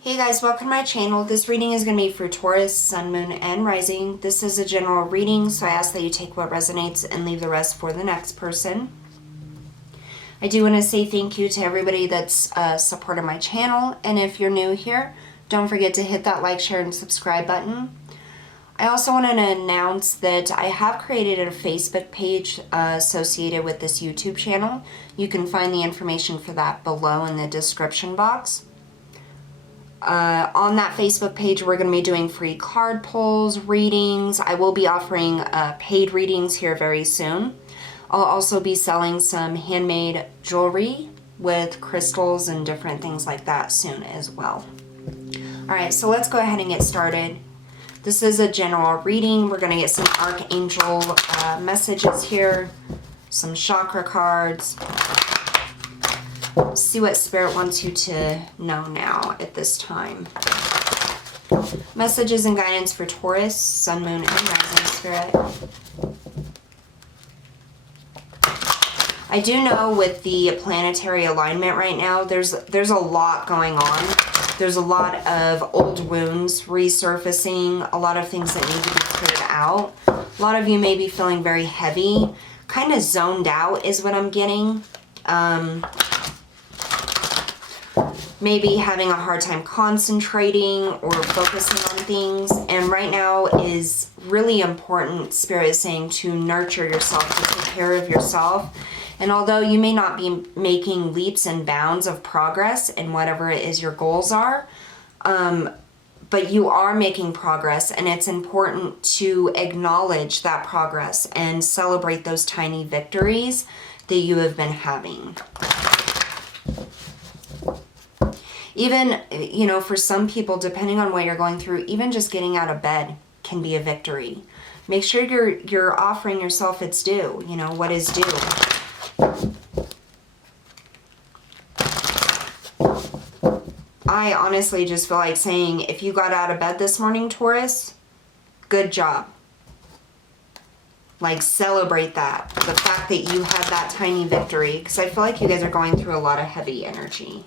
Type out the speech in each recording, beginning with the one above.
Hey guys, welcome to my channel. This reading is going to be for Taurus, Sun, Moon, and Rising. This is a general reading, so I ask that you take what resonates and leave the rest for the next person. I do want to say thank you to everybody that's supported my channel, and if you're new here, don't forget to hit that like, share, and subscribe button. I also want to announce that I have created a Facebook page associated with this YouTube channel. You can find the information for that below in the description box. On that Facebook page, we're going to be doing free card pulls, readings. I will be offering paid readings here very soon. I'll also be selling some handmade jewelry with crystals and different things like that soon as well. Alright, so let's go ahead and get started. This is a general reading. We're going to get some archangel messages here, some chakra cards. See what Spirit wants you to know now at this time. Messages and guidance for Taurus, Sun, Moon, and Rising Spirit. I do know with the planetary alignment right now, there's a lot going on. There's a lot of old wounds resurfacing, a lot of things that need to be cleared out. A lot of you may be feeling very heavy, kind of zoned out is what I'm getting. Maybe having a hard time concentrating or focusing on things. And right now is really important, Spirit is saying, to nurture yourself, to take care of yourself. And although you may not be making leaps and bounds of progress in whatever it is your goals are, but you are making progress, and it's important to acknowledge that progress and celebrate those tiny victories that you have been having. Even, you know, for some people, depending on what you're going through, even just getting out of bed can be a victory. Make sure you're offering yourself its due, you know, what is due. I honestly just feel like saying, if you got out of bed this morning, Taurus, good job. Like, celebrate that. The fact that you had that tiny victory. Because I feel like you guys are going through a lot of heavy energy.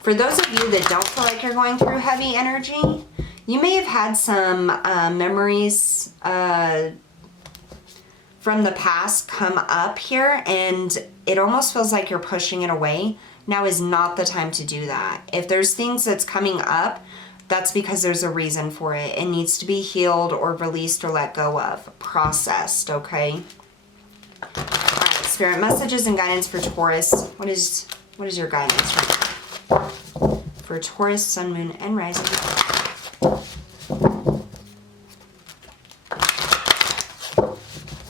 For those of you that don't feel like you're going through heavy energy, you may have had some memories from the past come up here, and it almost feels like you're pushing it away. Now is not the time to do that. If there's things that's coming up, that's because there's a reason for it. It needs to be healed or released or let go of, processed, okay? All right, Spirit, messages and guidance for Taurus. What is your guidance right now? For Taurus, Sun, Moon, and Rising.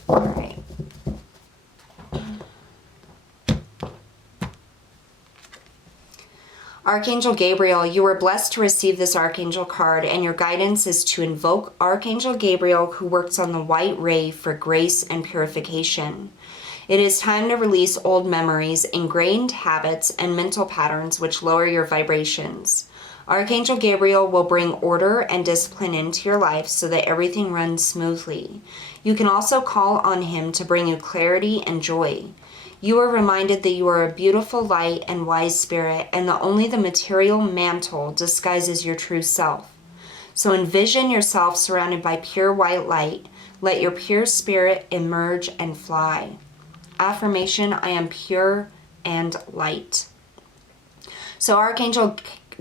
All right. Archangel Gabriel, you are blessed to receive this Archangel card, and your guidance is to invoke Archangel Gabriel, who works on the white ray for grace and purification. It is time to release old memories, ingrained habits, and mental patterns which lower your vibrations. Archangel Gabriel will bring order and discipline into your life so that everything runs smoothly. You can also call on him to bring you clarity and joy. You are reminded that you are a beautiful light and wise spirit, and that only the material mantle disguises your true self. So envision yourself surrounded by pure white light. Let your pure spirit emerge and fly. Affirmation, I am pure and light. So Archangel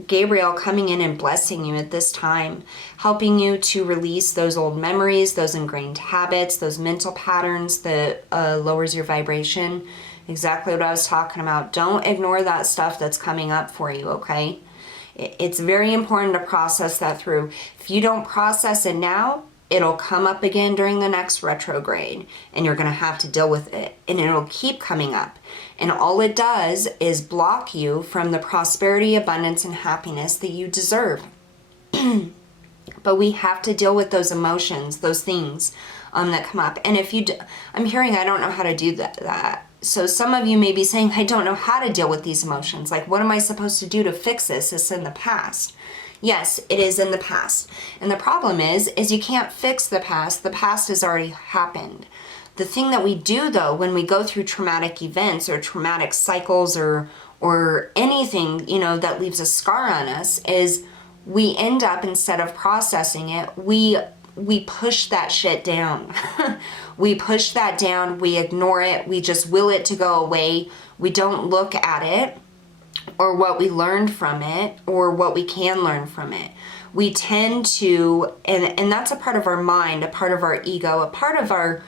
Gabriel coming in and blessing you at this time, helping you to release those old memories, those ingrained habits, those mental patterns that lowers your vibration. Exactly what I was talking about. Don't ignore that stuff that's coming up for you, okay? It's very important to process that through. If you don't process it now, it'll come up again during the next retrograde, and you're going to have to deal with it, and it'll keep coming up. And all it does is block you from the prosperity, abundance, and happiness that you deserve. But we have to deal with those emotions, those things that come up. And if you I'm hearing, I don't know how to do that. So some of you may be saying, I don't know how to deal with these emotions. Like, what am I supposed to do to fix this? It's in the past. Yes, it is in the past. And the problem is you can't fix the past. The past has already happened. The thing that we do though, when we go through traumatic events or traumatic cycles or anything, you know, that leaves a scar on us, is we end up, instead of processing it, we push that shit down. We push that down, we ignore it, we just will it to go away. We don't look at it or what we learned from it or what we can learn from it. We tend to, and that's a part of our mind, a part of our ego, a part of our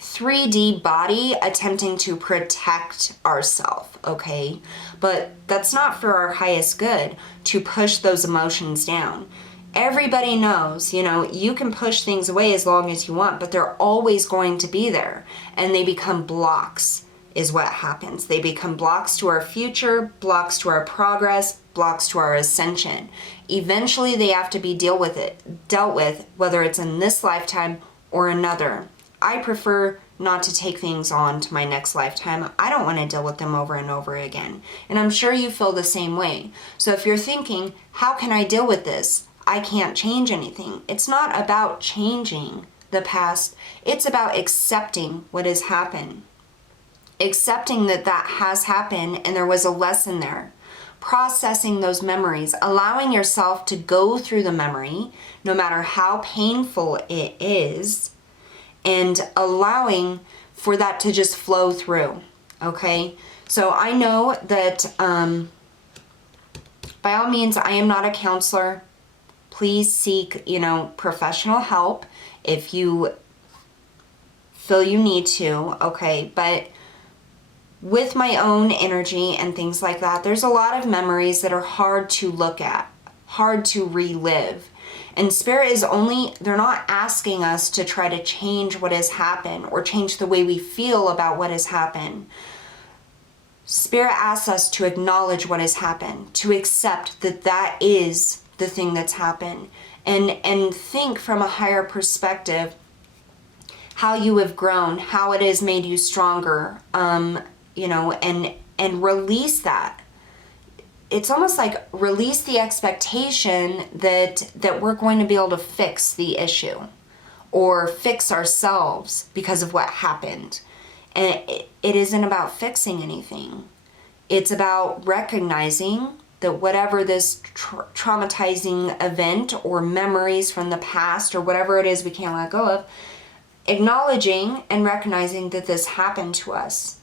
3D body attempting to protect ourselves, okay? But that's not for our highest good, to push those emotions down. Everybody knows, you know, you can push things away as long as you want, but they're always going to be there, and they become blocks is what happens. They become blocks to our future, blocks to our progress, blocks to our ascension. Eventually they have to be dealt with, whether it's in this lifetime or another. I prefer not to take things on to my next lifetime. I don't want to deal with them over and over again. And I'm sure you feel the same way. So if you're thinking, how can I deal with this? I can't change anything. It's not about changing the past. It's about accepting what has happened. Accepting that that has happened and there was a lesson there. Processing those memories, allowing yourself to go through the memory, no matter how painful it is, and allowing for that to just flow through, okay? So I know that by all means, I am not a counselor. Please seek, you know, professional help if you feel you need to, okay? But with my own energy and things like that, there's a lot of memories that are hard to look at, hard to relive. And Spirit is they're not asking us to try to change what has happened or change the way we feel about what has happened. Spirit asks us to acknowledge what has happened, to accept that that is the thing that's happened, and think from a higher perspective how you have grown, how it has made you stronger, you know, and release that. It's almost like release the expectation that we're going to be able to fix the issue or fix ourselves because of what happened. And it isn't about fixing anything. It's about recognizing that whatever this traumatizing event or memories from the past or whatever it is we can't let go of, acknowledging and recognizing that this happened to us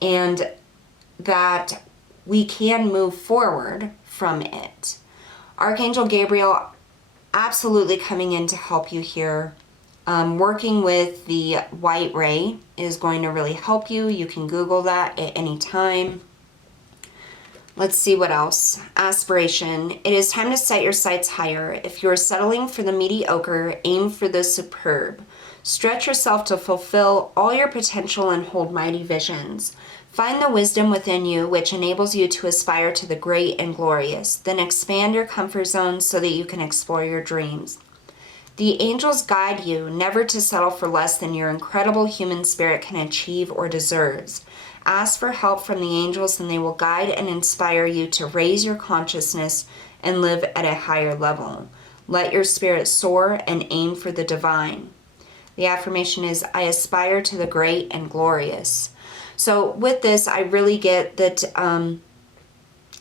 and that we can move forward from it. Archangel Gabriel absolutely coming in to help you here. Working with the white ray is going to really help you. You can Google that at any time. Let's see what else. Aspiration. It is time to set your sights higher. If you are settling for the mediocre, aim for the superb. Stretch yourself to fulfill all your potential and hold mighty visions. Find the wisdom within you which enables you to aspire to the great and glorious. Then expand your comfort zone so that you can explore your dreams. The angels guide you never to settle for less than your incredible human spirit can achieve or deserves. Ask for help from the angels and they will guide and inspire you to raise your consciousness and live at a higher level. Let your spirit soar and aim for the divine. The affirmation is, I aspire to the great and glorious. So with this, I really get that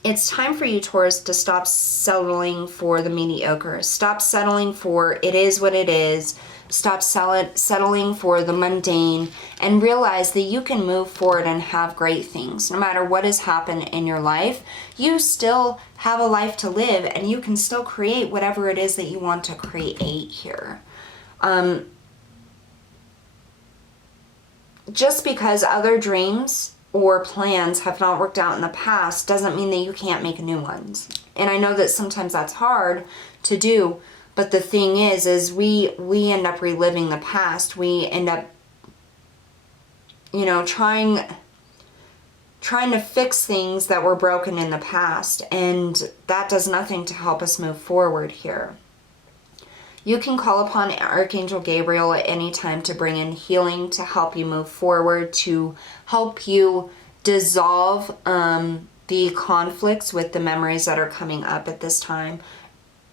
it's time for you, Taurus, to stop settling for the mediocre. Stop settling for it is what it is. Stop settling for the mundane and realize that you can move forward and have great things. No matter what has happened in your life, you still have a life to live and you can still create whatever it is that you want to create here. Just because other dreams or plans have not worked out in the past doesn't mean that you can't make new ones. And I know that sometimes that's hard to do, but the thing is we end up reliving the past. We end up, you know, trying to fix things that were broken in the past, and that does nothing to help us move forward here. You can call upon Archangel Gabriel at any time to bring in healing, to help you move forward, to help you dissolve the conflicts with the memories that are coming up at this time.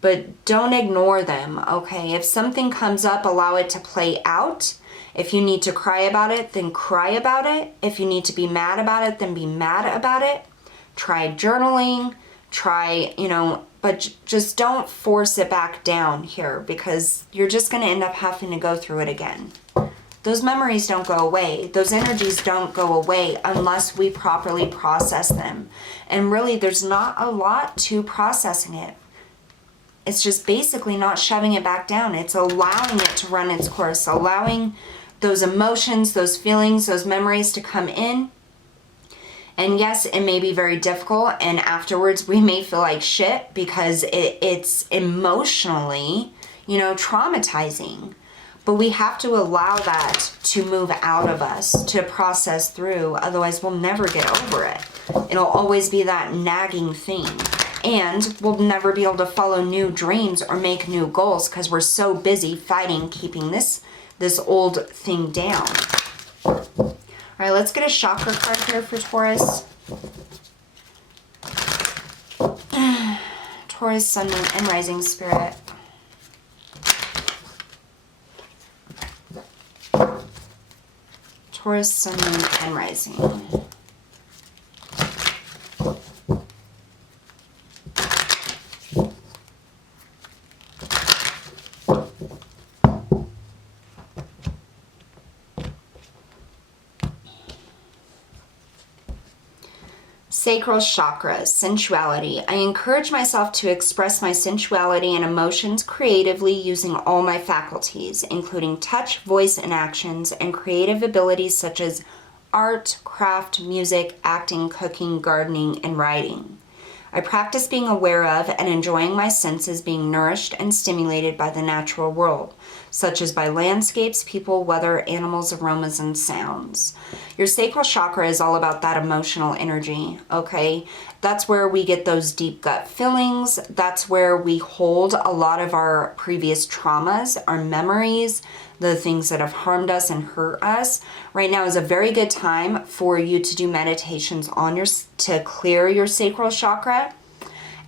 but don't ignore them, okay? If something comes up, allow it to play out. If you need to cry about it, then cry about it. If you need to be mad about it, then be mad about it. Try journaling, try, but just don't force it back down here, because you're just going to end up having to go through it again. Those memories don't go away. Those energies don't go away unless we properly process them. And really, there's not a lot to processing it. It's just basically not shoving it back down. It's allowing it to run its course, allowing those emotions, those feelings, those memories to come in. And yes, it may be very difficult, and afterwards we may feel like shit because it's emotionally, traumatizing. But we have to allow that to move out of us, to process through. Otherwise, we'll never get over it. It'll always be that nagging thing. And we'll never be able to follow new dreams or make new goals because we're so busy fighting, keeping this old thing down. All right, let's get a chakra card here for Taurus. Taurus, Sun, Moon, and Rising Spirit. Taurus, Sun, Moon, and Rising. Sacral chakra, sensuality. I encourage myself to express my sensuality and emotions creatively using all my faculties, including touch, voice, and actions, and creative abilities such as art, craft, music, acting, cooking, gardening, and writing. I practice being aware of and enjoying my senses being nourished and stimulated by the natural world, such as by landscapes, people, weather, animals, aromas, and sounds. Your sacral chakra is all about that emotional energy, okay? That's where we get those deep gut feelings. That's where we hold a lot of our previous traumas, our memories, the things that have harmed us and hurt us. Right now is a very good time for you to do meditations to clear your sacral chakra.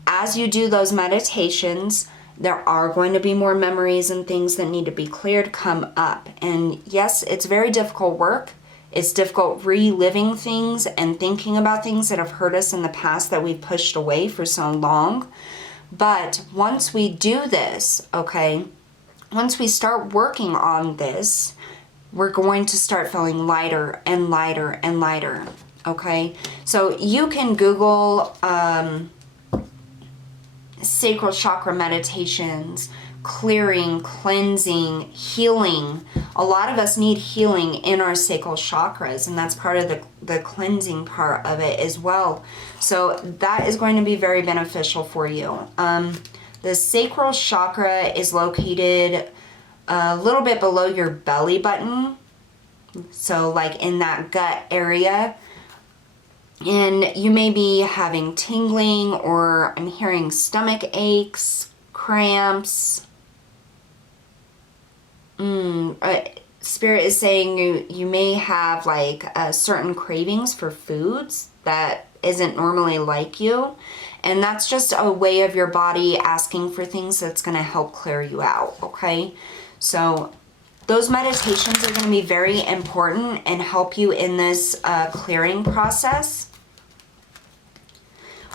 As you do those meditations, there are going to be more memories and things that need to be cleared come up. And yes, it's very difficult work. It's difficult reliving things and thinking about things that have hurt us in the past that we've pushed away for so long. But once we do this, okay, once we start working on this, we're going to start feeling lighter and lighter and lighter, okay? So you can Google sacral chakra meditations, clearing, cleansing, healing. A lot of us need healing in our sacral chakras, and that's part of the cleansing part of it as well. So that is going to be very beneficial for you. The sacral chakra is located a little bit below your belly button, so like in that gut area. And you may be having tingling, or I'm hearing stomach aches, cramps. Spirit is saying you may have like certain cravings for foods that isn't normally like you. And that's just a way of your body asking for things that's going to help clear you out, okay? So those meditations are going to be very important and help you in this clearing process.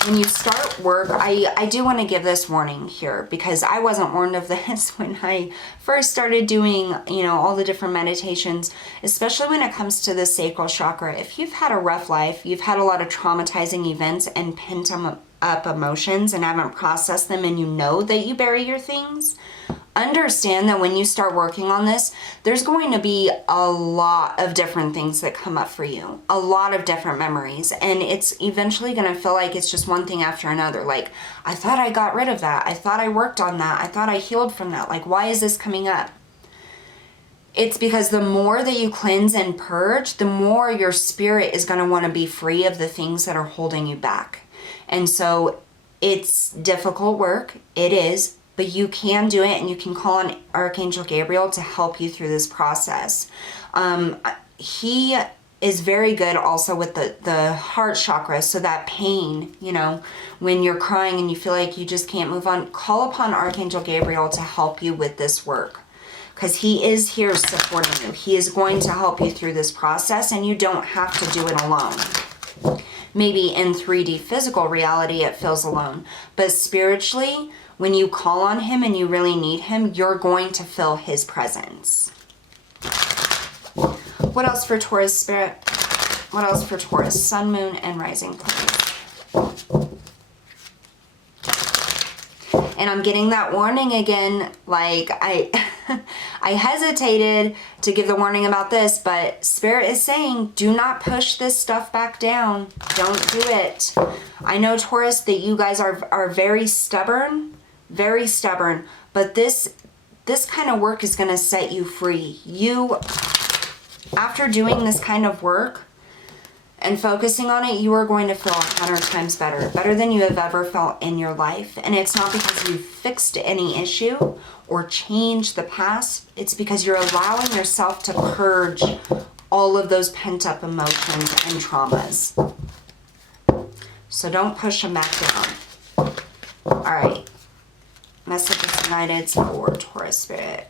When you start work, I do want to give this warning here, because I wasn't warned of this when I first started doing, all the different meditations, especially when it comes to the sacral chakra. If you've had a rough life, you've had a lot of traumatizing events and pent up emotions and haven't processed them, and you know that you bury your things, understand that when you start working on this, there's going to be a lot of different things that come up for you, a lot of different memories, and it's eventually going to feel like it's just one thing after another. Like, I thought I got rid of that. I thought I worked on that. I thought I healed from that. Like, why is this coming up? It's because the more that you cleanse and purge, the more your spirit is going to want to be free of the things that are holding you back. And so it's difficult work. It is. But you can do it, and you can call on Archangel Gabriel to help you through this process. He is very good also with the heart chakra. So that pain, you know, when you're crying and you feel like you just can't move on, call upon Archangel Gabriel to help you with this work, because he is here supporting you. He is going to help you through this process, and you don't have to do it alone. Maybe in 3D physical reality it feels alone, but spiritually, when you call on him and you really need him, you're going to feel his presence. What else for Taurus, Spirit? What else for Taurus? Sun, Moon, and Rising, please. And I'm getting that warning again. Like, I hesitated to give the warning about this, but Spirit is saying, do not push this stuff back down. Don't do it. I know, Taurus, that you guys are very stubborn, but this kind of work is going to set you free. You, after doing this kind of work and focusing on it, you are going to feel 100 times better than you have ever felt in your life. And it's not because you've fixed any issue or changed the past. It's because you're allowing yourself to purge all of those pent-up emotions and traumas. So don't push them back down. All right. Messages and guidance for Taurus, Spirit.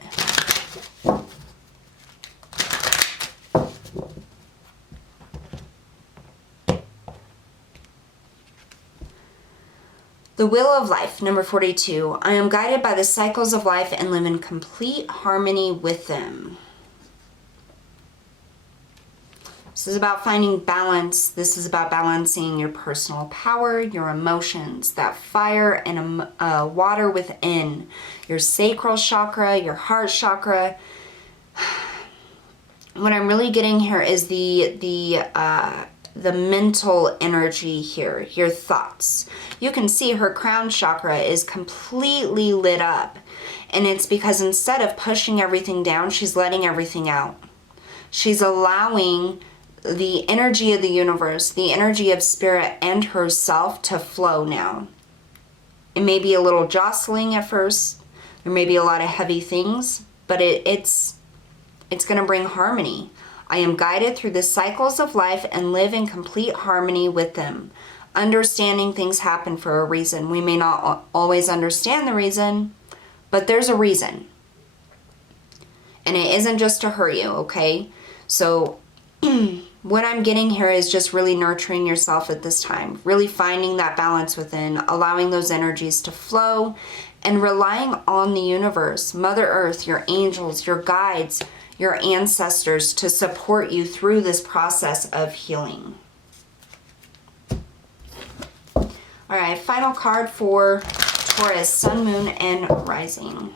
The Wheel of Life, number 42. I am guided by the cycles of life and live in complete harmony with them. This is about finding balance. This is about balancing your personal power, your emotions, that fire and water within, your sacral chakra, your heart chakra. What I'm really getting here is the mental energy here, your thoughts. You can see her crown chakra is completely lit up, and it's because instead of pushing everything down, she's letting everything out. She's allowing the energy of the universe, the energy of Spirit and herself to flow now. It may be a little jostling at first. There may be a lot of heavy things, but it's going to bring harmony. I am guided through the cycles of life and live in complete harmony with them. Understanding things happen for a reason. We may not always understand the reason, but there's a reason. And it isn't just to hurt you, okay? So what I'm getting here is just really nurturing yourself at this time, really finding that balance within, allowing those energies to flow, and relying on the universe, Mother Earth, your angels, your guides, your ancestors to support you through this process of healing. All right, final card for Taurus, Sun, Moon, and Rising.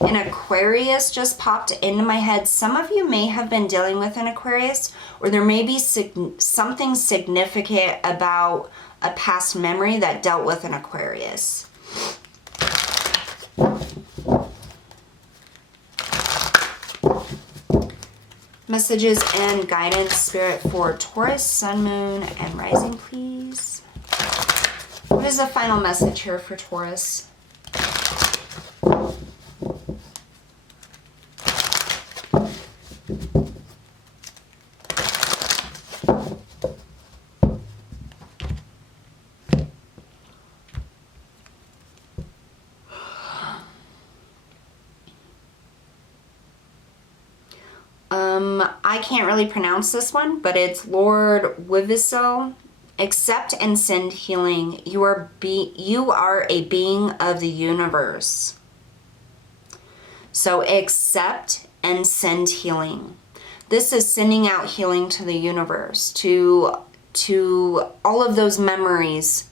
An Aquarius just popped into my head. Some of you may have been dealing with an Aquarius, or there may be something significant about a past memory that dealt with an Aquarius. Messages and guidance, Spirit, for Taurus, Sun, Moon, and Rising, please. What is the final message here for Taurus? I can't really pronounce this one, but it's Lord Wivisel. Accept and send healing. You are a being of the universe. So accept and send healing. This is sending out healing to the universe, to all of those memories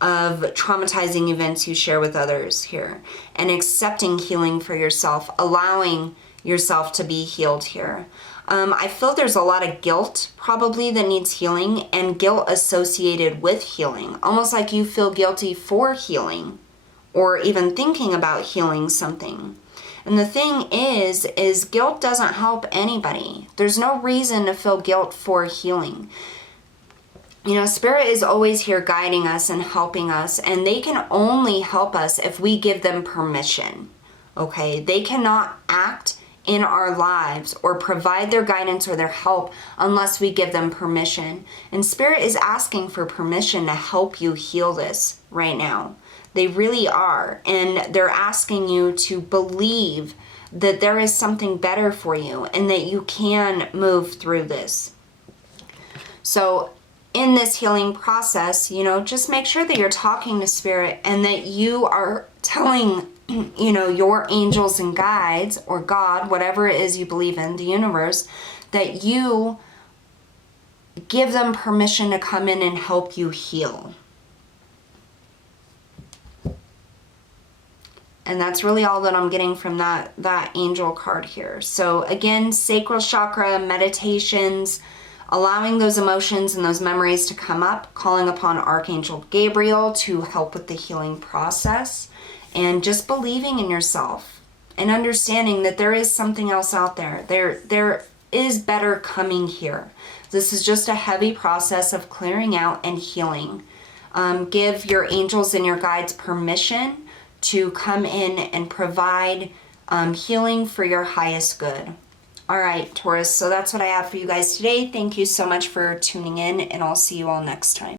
of traumatizing events you share with others here, and accepting healing for yourself, allowing yourself to be healed here. I feel there's a lot of guilt probably that needs healing, and guilt associated with healing. Almost like you feel guilty for healing or even thinking about healing something. And the thing is guilt doesn't help anybody. There's no reason to feel guilt for healing. You know, Spirit is always here guiding us and helping us, and they can only help us if we give them permission, okay? They cannot act in our lives or provide their guidance or their help unless we give them permission. And Spirit is asking for permission to help you heal this right now. They really are. And they're asking you to believe that there is something better for you and that you can move through this. So in this healing process, you know, just make sure that you're talking to Spirit and that you are telling, you know, your angels and guides, or God, whatever it is you believe in, the universe, that you give them permission to come in and help you heal. And that's really all that I'm getting from that angel card here. So again, sacral chakra, meditations, allowing those emotions and those memories to come up, calling upon Archangel Gabriel to help with the healing process, and just believing in yourself and understanding that there is something else out there. There is better coming here. This is just a heavy process of clearing out and healing. Give your angels and your guides permission to come in and provide healing for your highest good. All right, Taurus, so that's what I have for you guys today. Thank you so much for tuning in, and I'll see you all next time.